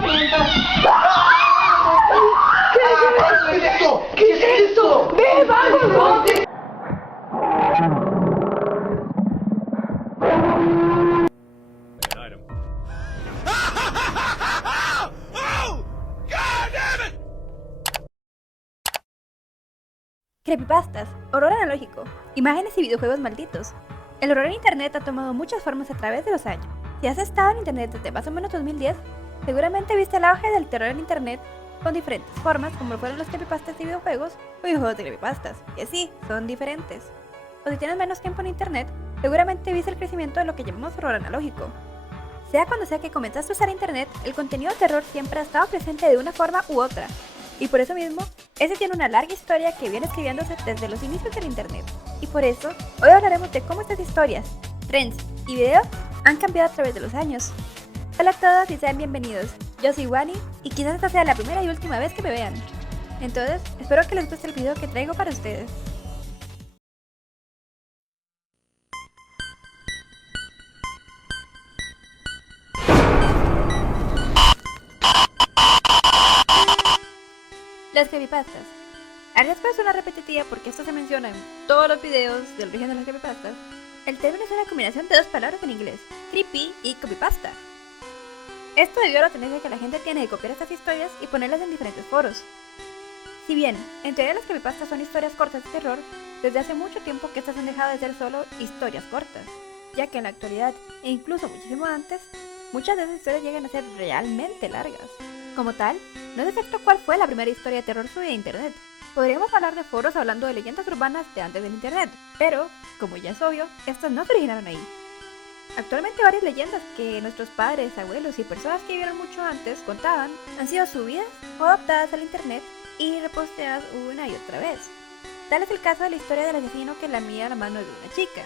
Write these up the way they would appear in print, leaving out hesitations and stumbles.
mientas. ¿Qué es esto? ¿Qué es esto? ¡Ve, vamos, monte! Creepypastas, horror analógico, imágenes y videojuegos malditos. El horror en internet ha tomado muchas formas a través de los años. Si has estado en internet desde más o menos 2010, seguramente viste el auge del terror en internet con diferentes formas, como fueron los creepypastas de videojuegos o videojuegos de creepypastas, que sí, son diferentes. O si tienes menos tiempo en internet, seguramente viste el crecimiento de lo que llamamos horror analógico. Sea cuando sea que comenzaste a usar internet, el contenido de terror siempre ha estado presente de una forma u otra. Y por eso mismo, ese tiene una larga historia que viene escribiéndose desde los inicios del internet. Y por eso, hoy hablaremos de cómo estas historias, trends y videos han cambiado a través de los años. Hola a todos y sean bienvenidos. Yo soy Wani y quizás esta sea la primera y última vez que me vean. Entonces, espero que les guste el video que traigo para ustedes. Las creepypastas. A riesgo de sonar repetitiva porque esto se menciona en todos los videos del origen de las creepypastas, el término es una combinación de dos palabras en inglés, creepy y copypasta. Esto debido a la tendencia que la gente tiene de copiar estas historias y ponerlas en diferentes foros. Si bien, en teoría las creepypastas son historias cortas de terror, desde hace mucho tiempo que estas han dejado de ser solo historias cortas, ya que en la actualidad, e incluso muchísimo antes, muchas de esas historias llegan a ser realmente largas. Como tal, no es exacto cuál fue la primera historia de terror subida a internet. Podríamos hablar de foros hablando de leyendas urbanas de antes del internet, pero, como ya es obvio, estas no se originaron ahí. Actualmente varias leyendas que nuestros padres, abuelos y personas que vivieron mucho antes contaban han sido subidas o adaptadas al internet y reposteadas una y otra vez. Tal es el caso de la historia del asesino que lamía la mano de una chica.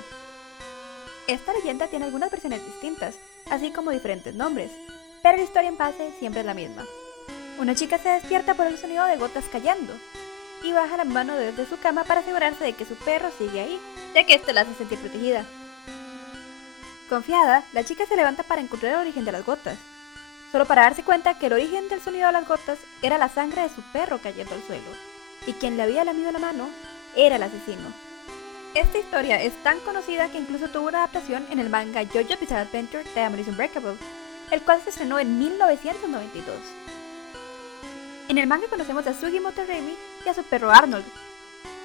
Esta leyenda tiene algunas versiones distintas, así como diferentes nombres, pero la historia en base siempre es la misma. Una chica se despierta por el sonido de gotas cayendo y baja la mano desde su cama para asegurarse de que su perro sigue ahí, ya que esto la hace sentir protegida. Confiada, la chica se levanta para encontrar el origen de las gotas, solo para darse cuenta que el origen del sonido de las gotas era la sangre de su perro cayendo al suelo, y quien le había lamido la mano era el asesino. Esta historia es tan conocida que incluso tuvo una adaptación en el manga JoJo's Bizarre Adventure de Amethyst Unbreakable, el cual se estrenó en 1992. En el manga conocemos a Sugimoto Remy y a su perro Arnold,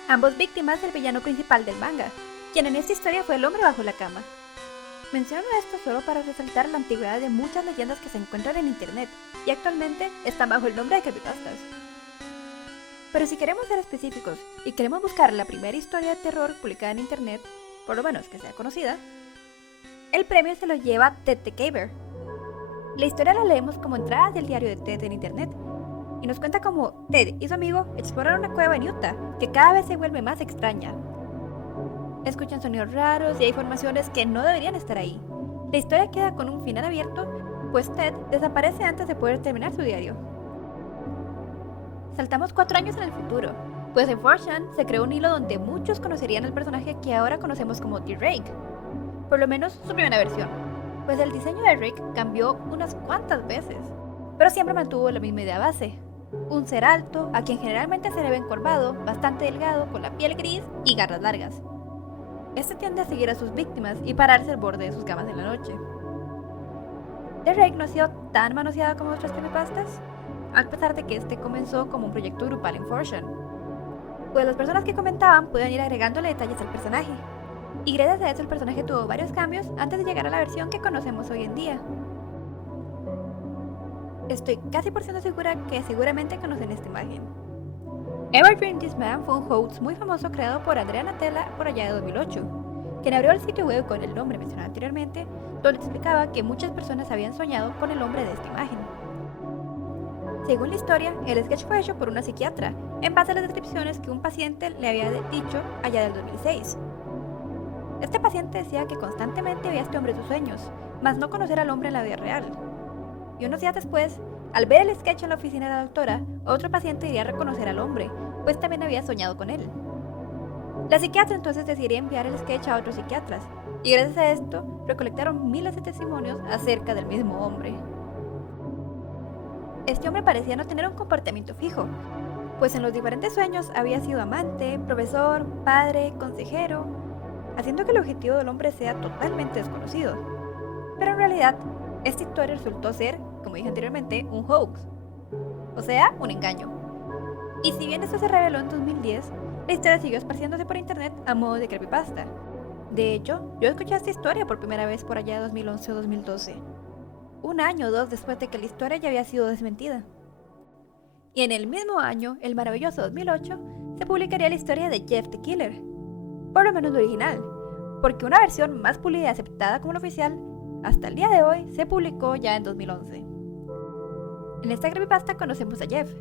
ambos víctimas del villano principal del manga, quien en esta historia fue el hombre bajo la cama. Menciono esto solo para resaltar la antigüedad de muchas leyendas que se encuentran en internet y actualmente están bajo el nombre de creepypastas. Pero si queremos ser específicos y queremos buscar la primera historia de terror publicada en internet, por lo menos que sea conocida, el premio se lo lleva Ted the Caver. La historia la leemos como entradas del diario de Ted en internet y nos cuenta cómo Ted y su amigo exploran una cueva en Utah que cada vez se vuelve más extraña. Escuchan sonidos raros y hay formaciones que no deberían estar ahí. La historia queda con un final abierto, pues Ted desaparece antes de poder terminar su diario. Saltamos 4 años en el futuro, pues en 4chan se creó un hilo donde muchos conocerían al personaje que ahora conocemos como The Rake, por lo menos su primera versión, pues el diseño de Rake cambió unas cuantas veces, pero siempre mantuvo la misma idea base. Un ser alto, a quien generalmente se le ve encorvado, bastante delgado, con la piel gris y garras largas. Este tiende a seguir a sus víctimas y pararse al borde de sus camas en la noche. The Rake no ha sido tan manoseado como otras creepypastas, a pesar de que este comenzó como un proyecto grupal en 4chan, pues las personas que comentaban podían ir agregándole detalles al personaje, y gracias a eso el personaje tuvo varios cambios antes de llegar a la versión que conocemos hoy en día. Estoy casi por ciento segura que seguramente conocen esta imagen. Evergreen This Man fue un hoax muy famoso creado por Andrea Natella por allá de 2008, quien abrió el sitio web con el nombre mencionado anteriormente, donde explicaba que muchas personas habían soñado con el nombre de esta imagen. Según la historia, el sketch fue hecho por una psiquiatra, en base a las descripciones que un paciente le había dicho allá del 2006. Este paciente decía que constantemente veía a este hombre en sus sueños, mas no conocer al hombre en la vida real. Y unos días después, al ver el sketch en la oficina de la doctora, otro paciente iría a reconocer al hombre, pues también había soñado con él. La psiquiatra entonces decidiría enviar el sketch a otros psiquiatras, y gracias a esto recolectaron miles de testimonios acerca del mismo hombre. Este hombre parecía no tener un comportamiento fijo, pues en los diferentes sueños había sido amante, profesor, padre, consejero, haciendo que el objetivo del hombre sea totalmente desconocido. Pero en realidad, esta historia resultó ser, como dije anteriormente, un hoax, o sea, un engaño. Y si bien esto se reveló en 2010, la historia siguió esparciéndose por internet a modo de creepypasta. De hecho, yo escuché esta historia por primera vez por allá de 2011 o 2012, un año o dos después de que la historia ya había sido desmentida. Y en el mismo año, el maravilloso 2008, se publicaría la historia de Jeff the Killer, por lo menos la original, porque una versión más pulida y aceptada como la oficial, hasta el día de hoy, se publicó ya en 2011. En esta creepypasta conocemos a Jeff,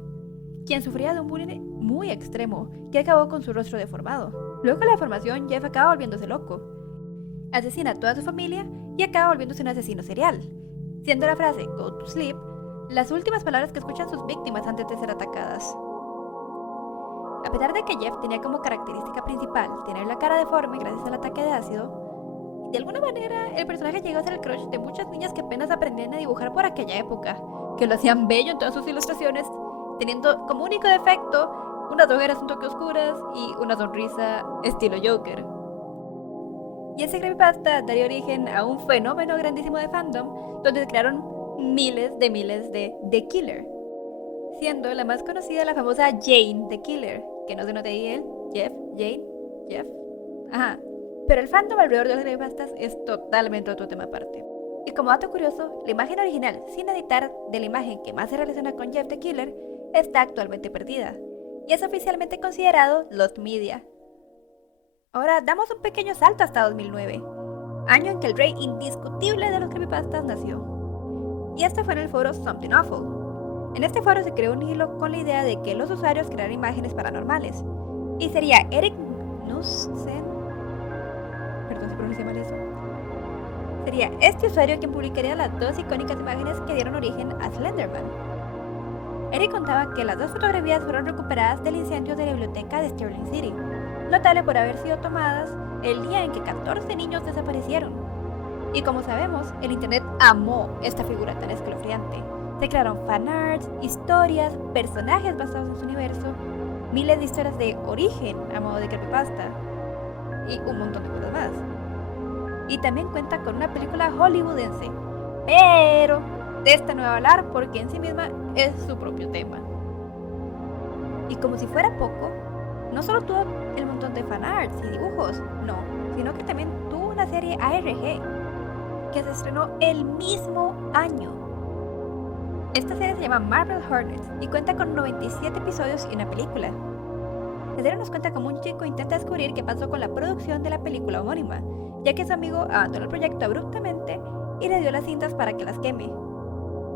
quien sufría de un bullying muy extremo que acabó con su rostro deformado. Luego de la deformación, Jeff acaba volviéndose loco, asesina a toda su familia y acaba volviéndose un asesino serial, siendo la frase "go to sleep" las últimas palabras que escuchan sus víctimas antes de ser atacadas. A pesar de que Jeff tenía como característica principal tener la cara deforme gracias al ataque de ácido, de alguna manera el personaje llegó a ser el crush de muchas niñas que apenas aprendían a dibujar por aquella época, que lo hacían bello en todas sus ilustraciones, teniendo como único defecto unas ojeras un toque oscuras y una sonrisa estilo Joker. Y ese creepypasta daría origen a un fenómeno grandísimo de fandom, donde se crearon miles de The Killer, siendo la más conocida la famosa Jane the Killer, que no se note ahí el Jeff, Jane, Jeff. Ajá. Pero el fandom alrededor de los creepypastas es totalmente otro tema aparte. Y como dato curioso, la imagen original, sin editar, de la imagen que más se relaciona con Jeff the Killer, está actualmente perdida, y es oficialmente considerado Lost Media. Ahora damos un pequeño salto hasta 2009, año en que el rey indiscutible de los creepypastas nació. Y este fue en el foro Something Awful. En este foro se creó un hilo con la idea de que los usuarios crearan imágenes paranormales, y sería Eric Knudsen, perdón si pronuncié mal eso, sería este usuario quien publicaría las dos icónicas imágenes que dieron origen a Slenderman. Eric contaba que las dos fotografías fueron recuperadas del incendio de la biblioteca de Sterling City, notable por haber sido tomadas el día en que 14 niños desaparecieron. Y como sabemos, el internet amó esta figura tan escalofriante. Se crearon fanarts, historias, personajes basados en su universo, miles de historias de origen a modo de creepypasta y un montón de cosas más. Y también cuenta con una película hollywoodense, pero de esta no voy a hablar porque en sí misma es su propio tema. Y como si fuera poco, no solo tuvo el montón de fanarts y dibujos, no, sino que también tuvo una serie ARG que se estrenó el mismo año. Esta serie se llama Marble Hornets y cuenta con 97 episodios y una película. La serie nos cuenta cómo un chico intenta descubrir qué pasó con la producción de la película homónima, ya que su amigo abandonó el proyecto abruptamente y le dio las cintas para que las queme.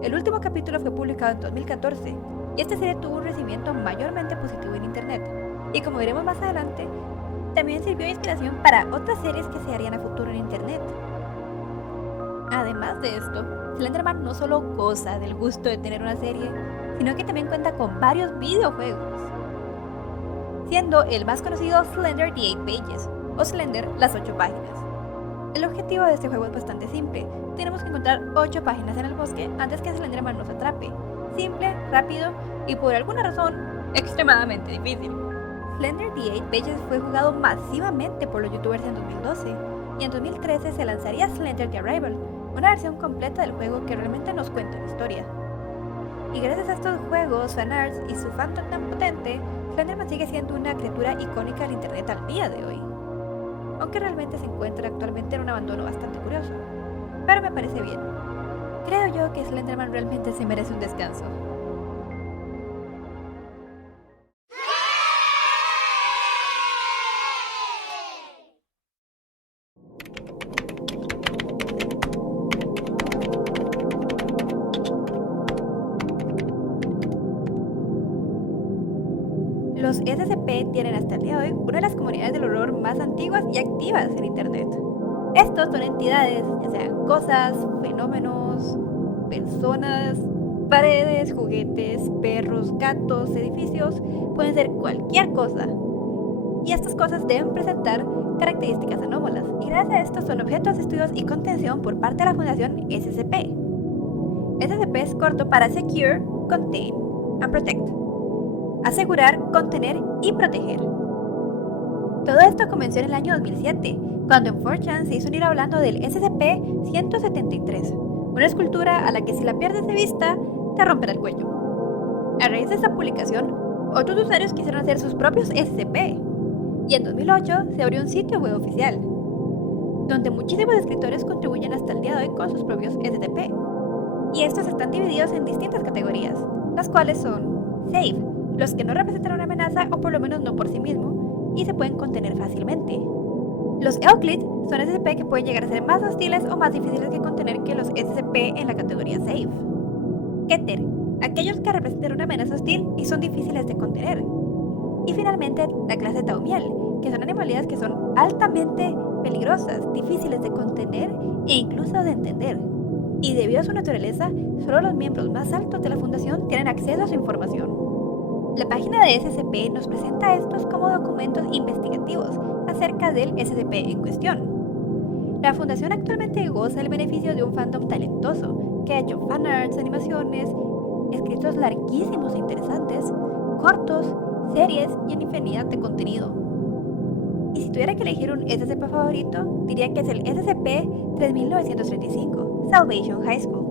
El último capítulo fue publicado en 2014 y esta serie tuvo un recibimiento mayormente positivo en internet, y como veremos más adelante, también sirvió de inspiración para otras series que se harían a futuro en internet. Además de esto, Slenderman no solo goza del gusto de tener una serie, sino que también cuenta con varios videojuegos, siendo el más conocido Slender The 8 Pages, o Slender las 8 páginas. El objetivo de este juego es bastante simple. Tenemos que encontrar 8 páginas en el bosque antes que Slenderman nos atrape. Simple, rápido y por alguna razón extremadamente difícil. Slender The 8 Pages fue jugado masivamente por los youtubers en 2012 y en 2013 se lanzaría Slender The Arrival, una versión completa del juego que realmente nos cuenta la historia. Y gracias a estos juegos, fanarts y su fandom tan potente, Slenderman sigue siendo una criatura icónica del internet al día de hoy, aunque realmente se encuentra actualmente en un abandono bastante curioso. Pero me parece bien. Creo yo que Slenderman realmente se merece un descanso. Los SCP tienen hasta el día de hoy una de las comunidades del horror más antiguas y activas en internet. Estos son entidades, ya sean cosas, fenómenos, personas, paredes, juguetes, perros, gatos, edificios, pueden ser cualquier cosa. Y estas cosas deben presentar características anómalas, y gracias a esto son objetos de estudios y contención por parte de la Fundación SCP. SCP es corto para Secure, contain and protect. Asegurar, contener y proteger. Todo esto comenzó en el año 2007, cuando en 4chan se hizo un hilo hablando del SCP-173, una escultura a la que si la pierdes de vista, te romperá el cuello. A raíz de esta publicación, otros usuarios quisieron hacer sus propios SCP, y en 2008 se abrió un sitio web oficial, donde muchísimos escritores contribuyen hasta el día de hoy con sus propios SCP. Y estos están divididos en distintas categorías, las cuales son Safe, los que no representan una amenaza o por lo menos no por sí mismo, y se pueden contener fácilmente. Los Euclid son SCP que pueden llegar a ser más hostiles o más difíciles que contener que los SCP en la categoría Safe. Keter, aquellos que representan una amenaza hostil y son difíciles de contener. Y finalmente la clase Taumiel, que son animalidades que son altamente peligrosas, difíciles de contener e incluso de entender. Y debido a su naturaleza, solo los miembros más altos de la fundación tienen acceso a su información. La página de SCP nos presenta estos como documentos investigativos acerca del SCP en cuestión. La fundación actualmente goza del beneficio de un fandom talentoso que ha hecho fanarts, animaciones, escritos larguísimos e interesantes, cortos, series y una infinidad de contenido. Y si tuviera que elegir un SCP favorito, diría que es el SCP-3935, Salvation High School.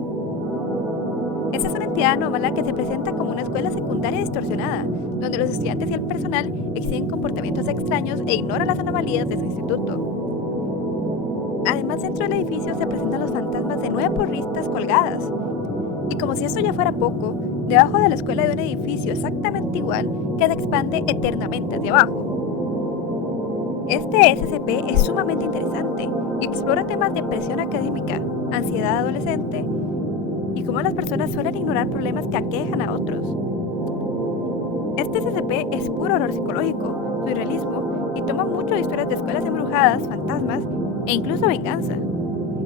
Esta es una entidad anómala que se presenta como una escuela secundaria distorsionada, donde los estudiantes y el personal exhiben comportamientos extraños e ignoran las anomalías de su instituto. Además, dentro del edificio se presentan los fantasmas de 9 porristas colgadas. Y como si esto ya fuera poco, debajo de la escuela hay un edificio exactamente igual que se expande eternamente hacia abajo. Este SCP es sumamente interesante y explora temas de presión académica, ansiedad adolescente y cómo las personas suelen ignorar problemas que aquejan a otros. Este SCP es puro horror psicológico, surrealismo y toma mucho de historias de escuelas embrujadas, fantasmas e incluso venganza.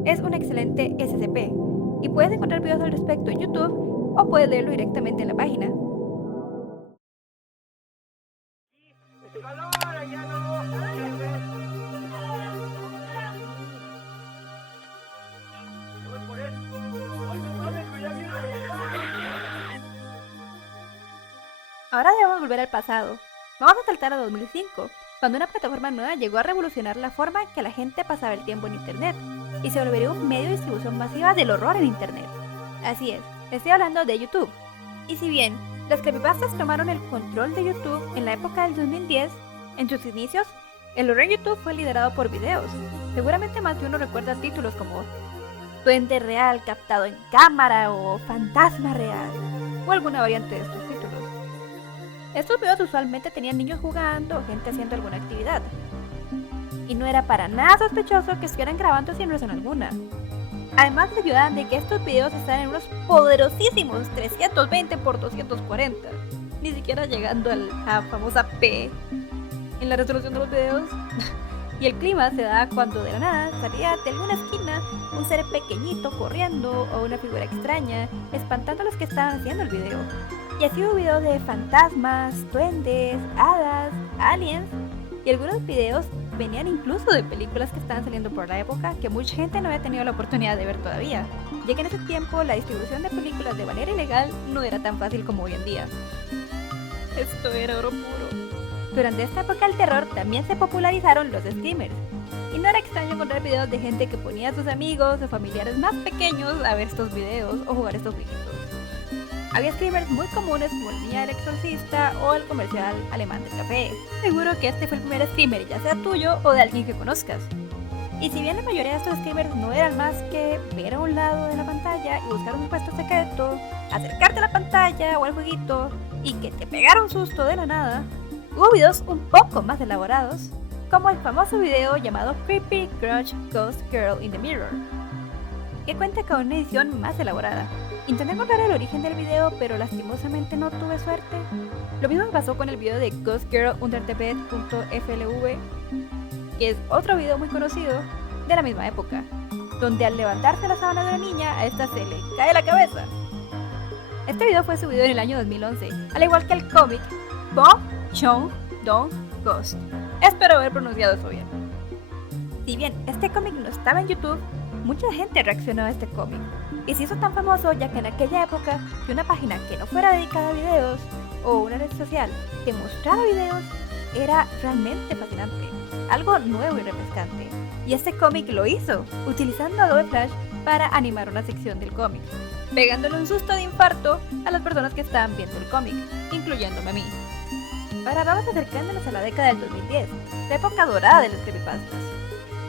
Es un excelente SCP y puedes encontrar videos al respecto en YouTube o puedes leerlo directamente en la página. Ahora debemos volver al pasado. Vamos a saltar a 2005, cuando una plataforma nueva llegó a revolucionar la forma en que la gente pasaba el tiempo en Internet y se volvería un medio de distribución masiva del horror en Internet. Así es, estoy hablando de YouTube. Y si bien las creepypastas tomaron el control de YouTube en la época del 2010, en sus inicios, el horror en YouTube fue liderado por videos. Seguramente más de uno recuerda títulos como Duende Real captado en cámara o Fantasma Real, o alguna variante de estos títulos. Estos videos usualmente tenían niños jugando o gente haciendo alguna actividad. Y no era para nada sospechoso que estuvieran grabando sin razón alguna. Además le ayudaban de que estos videos están en unos poderosísimos 320 x 240, ni siquiera llegando a la famosa P en la resolución de los videos. Y el clima se da cuando de la nada salía de alguna esquina un ser pequeñito corriendo o una figura extraña, espantando a los que estaban haciendo el video. Y así hubo videos de fantasmas, duendes, hadas, aliens, y algunos videos venían incluso de películas que estaban saliendo por la época que mucha gente no había tenido la oportunidad de ver todavía, ya que en ese tiempo la distribución de películas de manera ilegal no era tan fácil como hoy en día. Esto era oro puro. Durante esta época del terror también se popularizaron los streamers, y no era extraño encontrar videos de gente que ponía a sus amigos o familiares más pequeños a ver estos videos o jugar estos jueguitos. Había streamers muy comunes como el Niña del Exorcista o el comercial alemán del café. Seguro que este fue el primer streamer, ya sea tuyo o de alguien que conozcas. Y si bien la mayoría de estos streamers no eran más que ver a un lado de la pantalla y buscar un puesto secreto, acercarte a la pantalla o al jueguito y que te pegara un susto de la nada, hubo videos un poco más elaborados, como el famoso video llamado Creepy Crush Ghost Girl in the Mirror, que cuenta con una edición más elaborada. Intenté encontrar el origen del video, pero lastimosamente no tuve suerte. Lo mismo me pasó con el video de Ghost Girl Under the Bed.flv, que es otro video muy conocido de la misma época, donde al levantarse la sábana de una niña, a esta se le cae la cabeza. Este video fue subido en el año 2011, al igual que el cómic Bo Chong Dong Ghost. Espero haber pronunciado eso bien. Si bien este cómic no estaba en YouTube, mucha gente reaccionó a este cómic. Y se hizo tan famoso ya que en aquella época que una página que no fuera dedicada a videos o una red social que mostrara videos era realmente fascinante, algo nuevo y refrescante. Y este cómic lo hizo, utilizando Adobe Flash para animar una sección del cómic, pegándole un susto de infarto a las personas que estaban viendo el cómic, incluyéndome a mí. Ahora vamos acercándonos a la década del 2010, la época dorada de los creepypastas.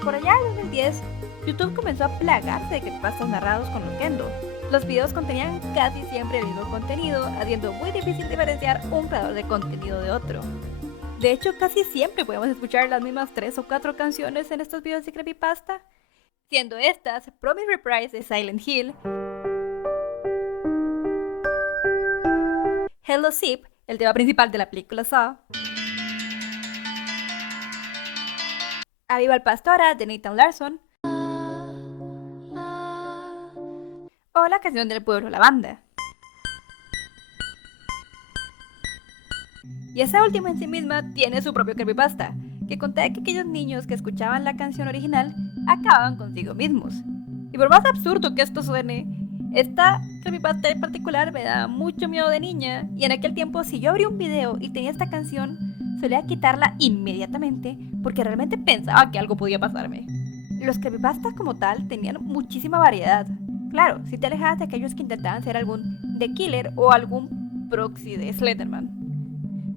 Por allá en 2010, YouTube comenzó a plagarse de creepypastas narrados con Loquendo. Los videos contenían casi siempre el mismo contenido, haciendo muy difícil diferenciar un creador de contenido de otro. De hecho, casi siempre podemos escuchar las mismas 3 o 4 canciones en estos videos de creepypasta, siendo estas Promise Reprise de Silent Hill, Hello Zip, el tema principal de la película Saw, Aviva el Pastora de Nathan Larson, o la canción del pueblo La Banda. Y esa última en sí misma tiene su propio creepypasta, que contaba que aquellos niños que escuchaban la canción original acababan consigo mismos. Y por más absurdo que esto suene, esta creepypasta en particular me daba mucho miedo de niña, y en aquel tiempo si yo abría un video y tenía esta canción, solía quitarla inmediatamente porque realmente pensaba que algo podía pasarme. Los creepypastas como tal tenían muchísima variedad. Claro, si te alejabas de aquellos que intentaban ser algún The Killer o algún proxy de Slenderman.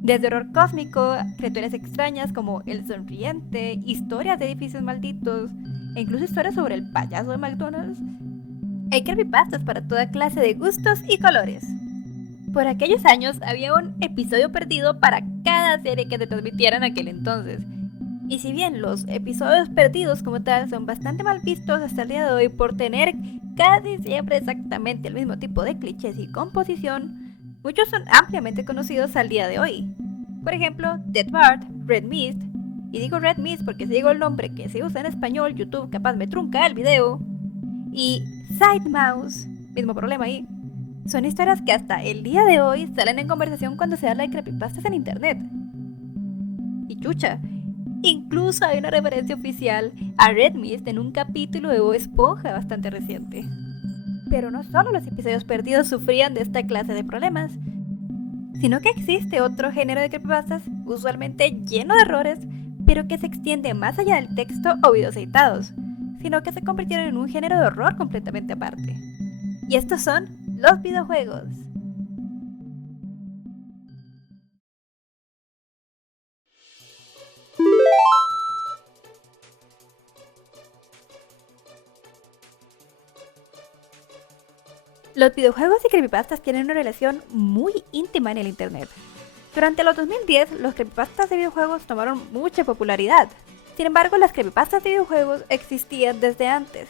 Desde horror cósmico, criaturas extrañas como El Sonriente, historias de edificios malditos e incluso historias sobre el payaso de McDonald's, hay creepypastas para toda clase de gustos y colores. Por aquellos años había un episodio perdido para cada serie que se transmitiera en aquel entonces. Y si bien los episodios perdidos como tal son bastante mal vistos hasta el día de hoy por tener casi siempre exactamente el mismo tipo de clichés y composición, muchos son ampliamente conocidos al día de hoy. Por ejemplo, Dead Bart, Red Mist, y digo Red Mist porque si digo el nombre que se usa en español, YouTube capaz me trunca el video, y Side Mouse, mismo problema ahí. Son historias que hasta el día de hoy salen en conversación cuando se habla de creepypastas en internet. Y chucha, incluso hay una referencia oficial a Red Mist en un capítulo de Bob Esponja bastante reciente. Pero no solo los episodios perdidos sufrían de esta clase de problemas, sino que existe otro género de creepypastas usualmente lleno de errores, pero que se extiende más allá del texto o videos editados, sino que se convirtieron en un género de horror completamente aparte. Y estos son los videojuegos. Los videojuegos y creepypastas tienen una relación muy íntima en el internet. Durante los 2010, los creepypastas de videojuegos tomaron mucha popularidad. Sin embargo, las creepypastas de videojuegos existían desde antes.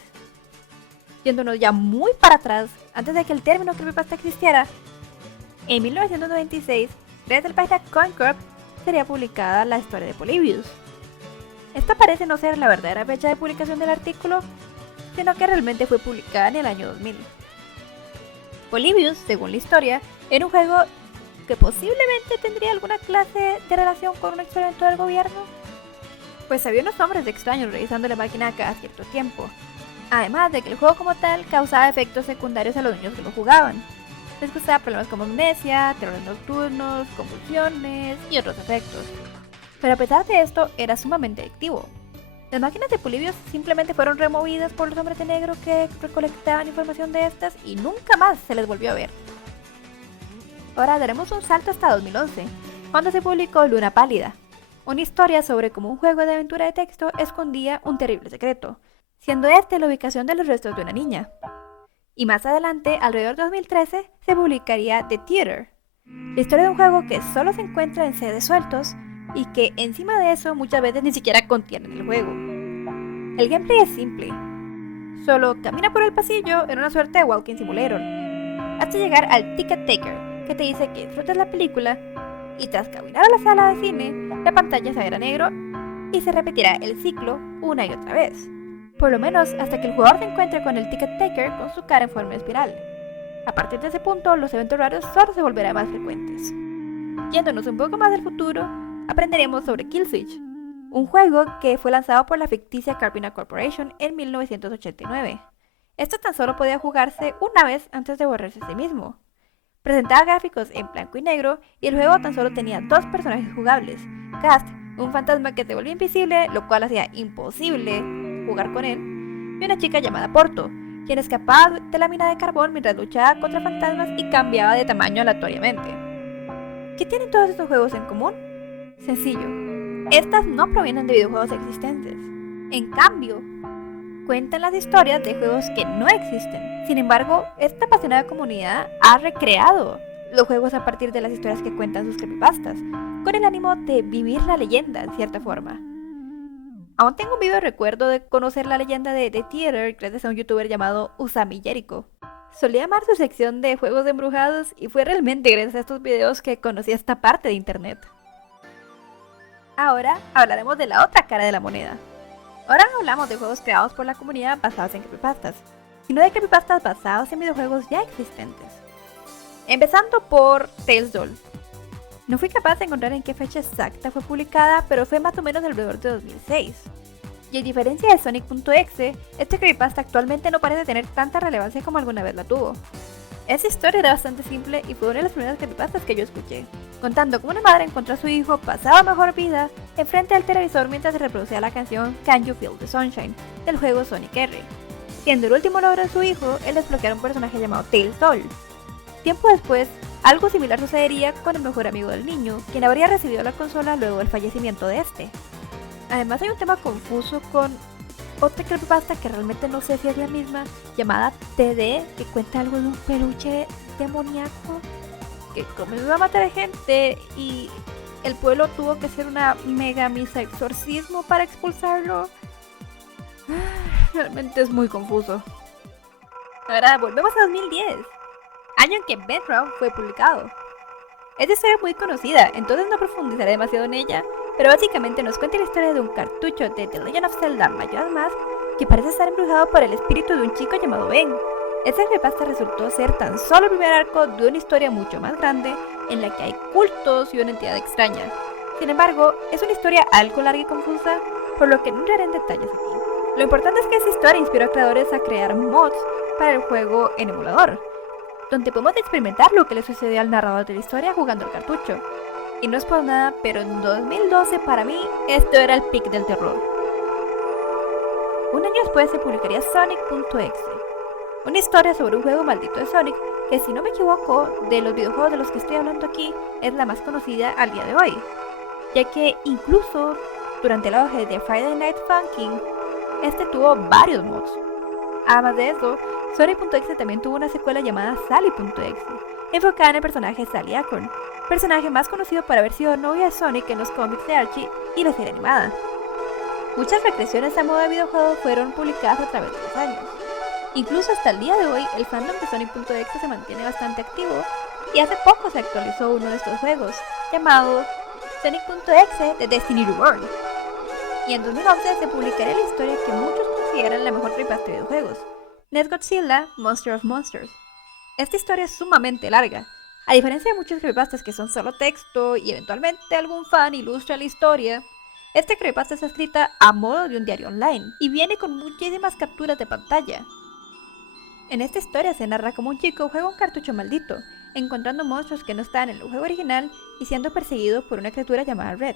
Yéndonos ya muy para atrás, antes de que el término creepypasta existiera, en 1996, gracias al página CoinCorp, sería publicada la historia de Polybius. Esta parece no ser la verdadera fecha de publicación del artículo, sino que realmente fue publicada en el año 2000. Polybius, según la historia, era un juego que posiblemente tendría alguna clase de relación con un experimento del gobierno, pues había unos hombres extraños revisando la máquina cada cierto tiempo, además de que el juego como tal causaba efectos secundarios a los niños que lo jugaban. Les causaba problemas como amnesia, terrores nocturnos, convulsiones y otros efectos. Pero a pesar de esto, era sumamente adictivo. Las máquinas de Polybius simplemente fueron removidas por los hombres de negro que recolectaban información de estas y nunca más se les volvió a ver. Ahora daremos un salto hasta 2011, cuando se publicó Luna Pálida, una historia sobre cómo un juego de aventura de texto escondía un terrible secreto, siendo este la ubicación de los restos de una niña. Y más adelante, alrededor de 2013, se publicaría The Theater, la historia de un juego que solo se encuentra en CDs sueltos y que encima de eso muchas veces ni siquiera contienen el juego. El gameplay es simple, solo camina por el pasillo en una suerte de walking simulator, hasta llegar al ticket taker, que te dice que disfrutas la película y tras caminar a la sala de cine, la pantalla se verá negro y se repetirá el ciclo una y otra vez, por lo menos hasta que el jugador se encuentre con el ticket taker con su cara en forma de espiral. A partir de ese punto, los eventos raros solo se volverán más frecuentes. Yéndonos un poco más del futuro, aprenderemos sobre Killswitch, un juego que fue lanzado por la ficticia Carpina Corporation en 1989. Esto tan solo podía jugarse una vez antes de borrarse a sí mismo. Presentaba gráficos en blanco y negro y el juego tan solo tenía 2 personajes jugables, Gast, un fantasma que se volvía invisible, lo cual hacía imposible jugar con él, y una chica llamada Porto, quien escapaba de la mina de carbón mientras luchaba contra fantasmas y cambiaba de tamaño aleatoriamente. ¿Qué tienen todos estos juegos en común? Sencillo, estas no provienen de videojuegos existentes. En cambio, cuentan las historias de juegos que no existen. Sin embargo, esta apasionada comunidad ha recreado los juegos a partir de las historias que cuentan sus creepypastas, con el ánimo de vivir la leyenda en cierta forma. Aún tengo un vivo recuerdo de conocer la leyenda de The Theater gracias a un youtuber llamado Usami Jericho. Solía amar su sección de juegos de embrujados y fue realmente gracias a estos videos que conocí esta parte de internet. Ahora hablaremos de la otra cara de la moneda. Ahora no hablamos de juegos creados por la comunidad basados en creepypastas, sino de creepypastas basados en videojuegos ya existentes. Empezando por Tales Doll. No fui capaz de encontrar en qué fecha exacta fue publicada, pero fue más o menos alrededor de 2006. Y a diferencia de Sonic.exe, este creepypasta actualmente no parece tener tanta relevancia como alguna vez la tuvo. Esta historia era bastante simple y fue una de las primeras creepypastas que yo escuché, contando cómo una madre encontró a su hijo pasado mejor vida enfrente del televisor mientras se reproducía la canción Can You Feel the Sunshine del juego Sonic R. Siendo el último logro de su hijo el desbloquear a un personaje llamado Tails Doll. Tiempo después, algo similar sucedería con el mejor amigo del niño, quien habría recibido la consola luego del fallecimiento de este. Además hay un tema confuso con otra creepypasta que realmente no sé si es la misma, llamada TD, que cuenta algo de un peluche demoníaco que comenzó a matar a gente y el pueblo tuvo que hacer una mega misa exorcismo para expulsarlo. Realmente es muy confuso. Ahora volvemos a 2010, año en que Bedrock fue publicado. Esta historia es muy conocida, entonces no profundizaré demasiado en ella, pero básicamente nos cuenta la historia de un cartucho de The Legend of Zelda Majora's Mask que parece estar embrujado por el espíritu de un chico llamado Ben. Esta creepypasta resultó ser tan solo el primer arco de una historia mucho más grande en la que hay cultos y una entidad extraña. Sin embargo, es una historia algo larga y confusa, por lo que no entraré en detalles aquí. Lo importante es que esta historia inspiró a creadores a crear mods para el juego en emulador, donde podemos experimentar lo que le sucedió al narrador de la historia jugando el cartucho. Y no es por nada, pero en 2012 para mí esto era el pic del terror. Un año después se publicaría Sonic.exe, una historia sobre un juego maldito de Sonic que, si no me equivoco, de los videojuegos de los que estoy hablando aquí, es la más conocida al día de hoy, ya que incluso durante el auge de Friday Night Funkin', este tuvo varios mods. Además de eso, Sonic.exe también tuvo una secuela llamada Sally.exe, enfocada en el personaje Sally Acorn, personaje más conocido por haber sido novia de Sonic en los cómics de Archie y la serie animada. Muchas recreaciones a modo de videojuego fueron publicadas a través de los años. Incluso hasta el día de hoy, el fandom de Sonic.exe se mantiene bastante activo y hace poco se actualizó uno de estos juegos, llamado Sonic.exe The Destiny Reborn. Y en 2011 se publicaría la historia que muchos consideran la mejor creepypasta de videojuegos, NetGodzilla Monster of Monsters. Esta historia es sumamente larga. A diferencia de muchos creepypastas que son solo texto y eventualmente algún fan ilustra la historia, esta creepypasta está escrita a modo de un diario online y viene con muchísimas capturas de pantalla. En esta historia se narra cómo un chico juega un cartucho maldito, encontrando monstruos que no están en el juego original y siendo perseguido por una criatura llamada Red,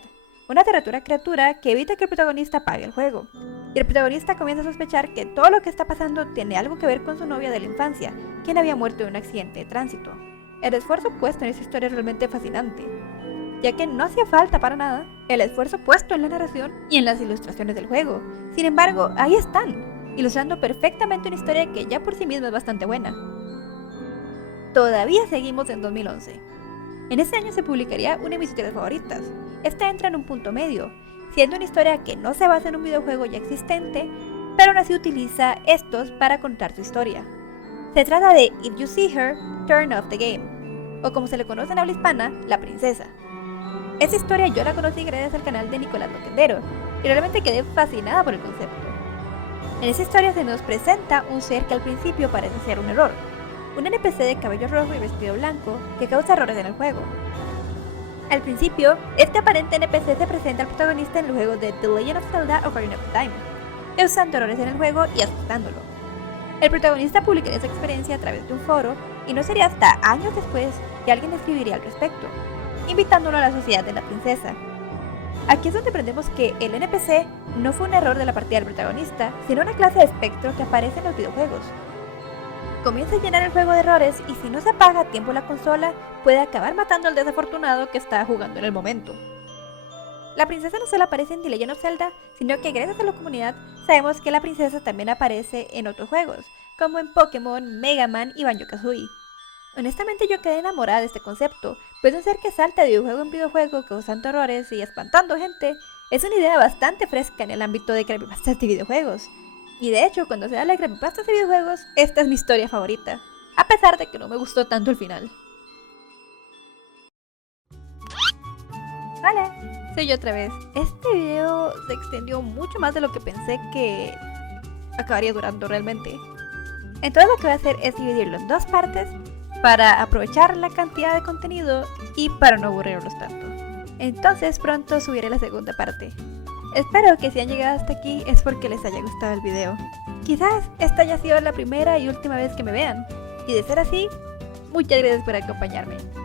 una territorial criatura que evita que el protagonista pague el juego. Y el protagonista comienza a sospechar que todo lo que está pasando tiene algo que ver con su novia de la infancia, quien había muerto en un accidente de tránsito. El esfuerzo puesto en esta historia es realmente fascinante, ya que no hacía falta para nada el esfuerzo puesto en la narración y en las ilustraciones del juego. Sin embargo, ahí están, ilustrando perfectamente una historia que ya por sí misma es bastante buena. Todavía seguimos en 2011. En este año se publicaría una de mis historias favoritas. Esta entra en un punto medio, siendo una historia que no se basa en un videojuego ya existente, pero aún así utiliza estos para contar su historia. Se trata de If You See Her, Turn Off the Game, o como se le conoce en habla hispana, La Princesa. Esta historia yo la conocí gracias al canal de Nicolás Loquendero, y realmente quedé fascinada por el concepto. En esta historia se nos presenta un ser que al principio parece ser un error, un NPC de cabello rojo y vestido blanco que causa errores en el juego. Al principio, este aparente NPC se presenta al protagonista en el juego de The Legend of Zelda Ocarina of Time, causando errores en el juego y asustándolo. El protagonista publicaría esa experiencia a través de un foro y no sería hasta años después que alguien escribiría al respecto, invitándolo a la sociedad de la princesa. Aquí es donde aprendemos que el NPC no fue un error de la partida del protagonista, sino una clase de espectro que aparece en los videojuegos. Comienza a llenar el juego de errores y si no se apaga a tiempo la consola, puede acabar matando al desafortunado que está jugando en el momento. La princesa no solo aparece en The Legend of Zelda, sino que gracias a la comunidad sabemos que la princesa también aparece en otros juegos, como en Pokémon, Mega Man y Banjo-Kazooie. Honestamente yo quedé enamorada de este concepto, pues un ser que salta de videojuego en videojuego causando errores y espantando gente es una idea bastante fresca en el ámbito de creepypastas de videojuegos. Y de hecho, cuando se habla de creepypastas de videojuegos, esta es mi historia favorita, a pesar de que no me gustó tanto el final. Hola, soy yo otra vez. Este video se extendió mucho más de lo que pensé que acabaría durando realmente. Entonces lo que voy a hacer es dividirlo en dos partes para aprovechar la cantidad de contenido y para no aburrirlos tanto. Entonces pronto subiré la segunda parte. Espero que si han llegado hasta aquí es porque les haya gustado el video. Quizás esta haya sido la primera y última vez que me vean. Y de ser así, muchas gracias por acompañarme.